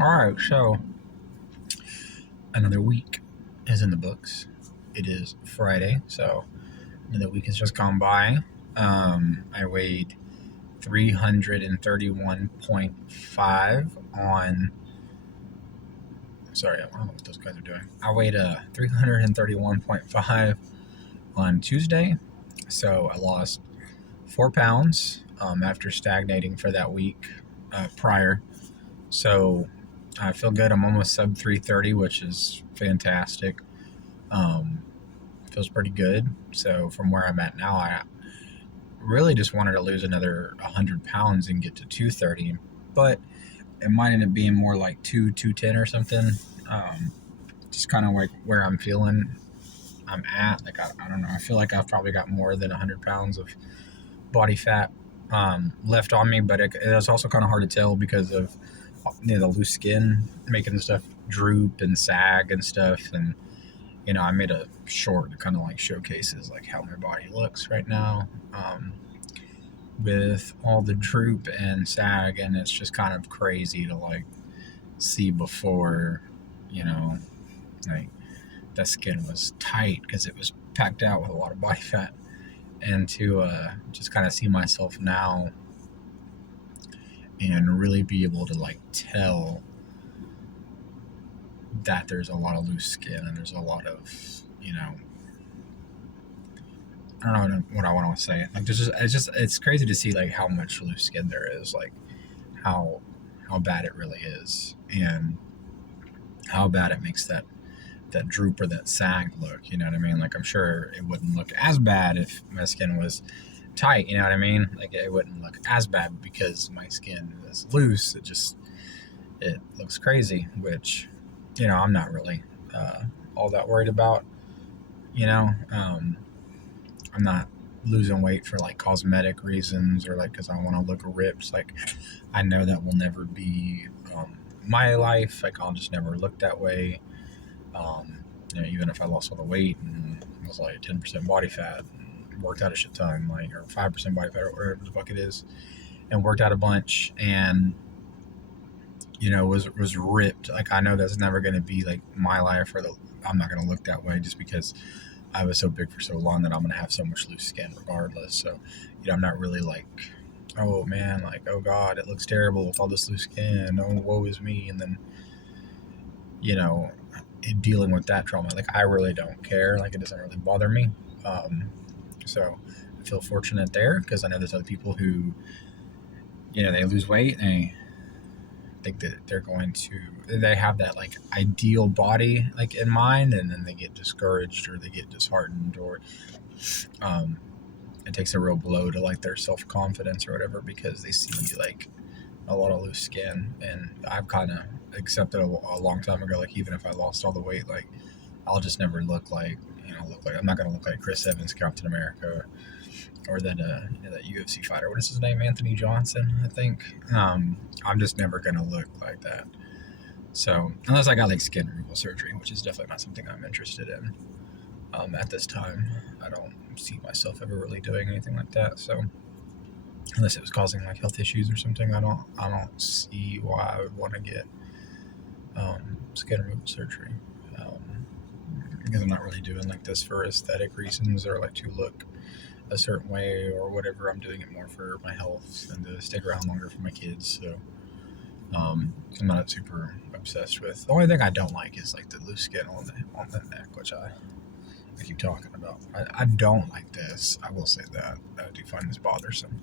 All right, so another week is in the books. It is Friday, so another week has just gone by. I weighed 331.5 on. Sorry, I don't know what those guys are doing. I weighed 331.5 on Tuesday, so I lost 4 pounds after stagnating for that week prior. So I feel good. I'm almost sub 330, which is fantastic. Feels pretty good. So from where I'm at now, I really just wanted to lose another 100 pounds and get to 230, but it might end up being more like 210 or something. Just kind of like where I'm feeling I'm at. Like, I don't know. I feel like I've probably got more than 100 pounds of body fat left on me, but it's also kind of hard to tell because of the loose skin making the stuff droop and sag and stuff. And I made a short that kind of like showcases like how my body looks right now with all the droop and sag, and it's just kind of crazy to like see before, like that skin was tight because it was packed out with a lot of body fat, and to just kind of see myself now and really be able to like tell that there's a lot of loose skin and there's a lot of, I don't know what I want to say. Like it's crazy to see like how much loose skin there is, like how bad it really is, and how bad it makes that droop or that sag look. You know what I mean? Like, I'm sure it wouldn't look as bad if my skin was tight. You know what I mean? Like, it wouldn't look as bad because my skin is loose. It looks crazy, which, I'm not really all that worried about. I'm not losing weight for like cosmetic reasons or like because I want to look ripped. Like, I know that will never be my life. Like, I'll just never look that way. Even if I lost all the weight and was like 10% body fat and worked out a shit ton, like, or 5% body fat or whatever the fuck it is, and worked out a bunch and was ripped. Like, I know that's never going to be like my life, or I'm not going to look that way just because I was so big for so long that I'm going to have so much loose skin regardless. So, I'm not really like, oh man, like, oh God, it looks terrible with all this loose skin. Oh, woe is me. And then, dealing with that trauma, like, I really don't care. Like, it doesn't really bother me. So I feel fortunate there because I know there's other people who, they lose weight and they think that they have that like ideal body like in mind, and then they get discouraged or they get disheartened, or it takes a real blow to like their self-confidence or whatever because they see like a lot of loose skin. And I've kind of accepted a long time ago, like, even if I lost all the weight, like, I'll just never look like I'm not gonna look like Chris Evans, Captain America, or that UFC fighter. What is his name? Anthony Johnson, I think. I'm just never gonna look like that. So unless I got like skin removal surgery, which is definitely not something I'm interested in at this time. I don't see myself ever really doing anything like that. So unless it was causing like health issues or something, I don't see why I would want to get skin removal surgery. Because I'm not really doing like this for aesthetic reasons or like to look a certain way or whatever. I'm doing it more for my health and to stick around longer for my kids. So I'm not super obsessed with. The only thing I don't like is like the loose skin on the neck, which I keep talking about. I don't like this. I will say that. I do find this bothersome.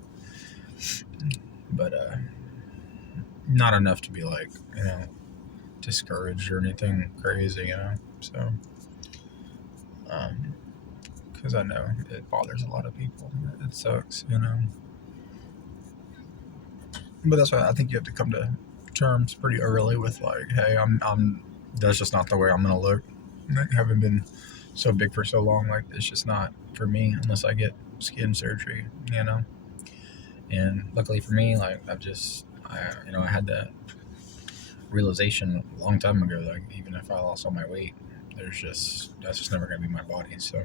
But not enough to be like, discouraged or anything crazy, So because I know it bothers a lot of people. It sucks, But that's why I think you have to come to terms pretty early with like, hey, I'm that's just not the way I'm gonna look. I haven't been so big for so long. Like, it's just not for me unless I get skin surgery, And luckily for me, like, I had that realization a long time ago. Like, even if I lost all my weight, that's just never gonna be my body. So,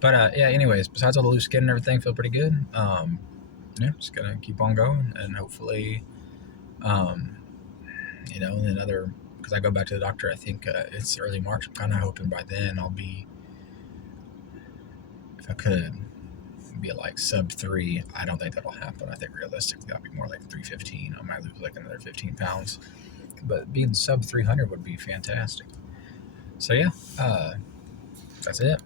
but yeah. Anyways, besides all the loose skin and everything, feel pretty good. Just gonna keep on going, and hopefully, you know, and then because I go back to the doctor, I think it's early March. I'm kind of hoping by then I'll be, if I could, be like sub 3. I don't think that'll happen. I think realistically I'll be more like 315. I might lose like another 15 pounds. But being sub 300 would be fantastic. So yeah, that's it.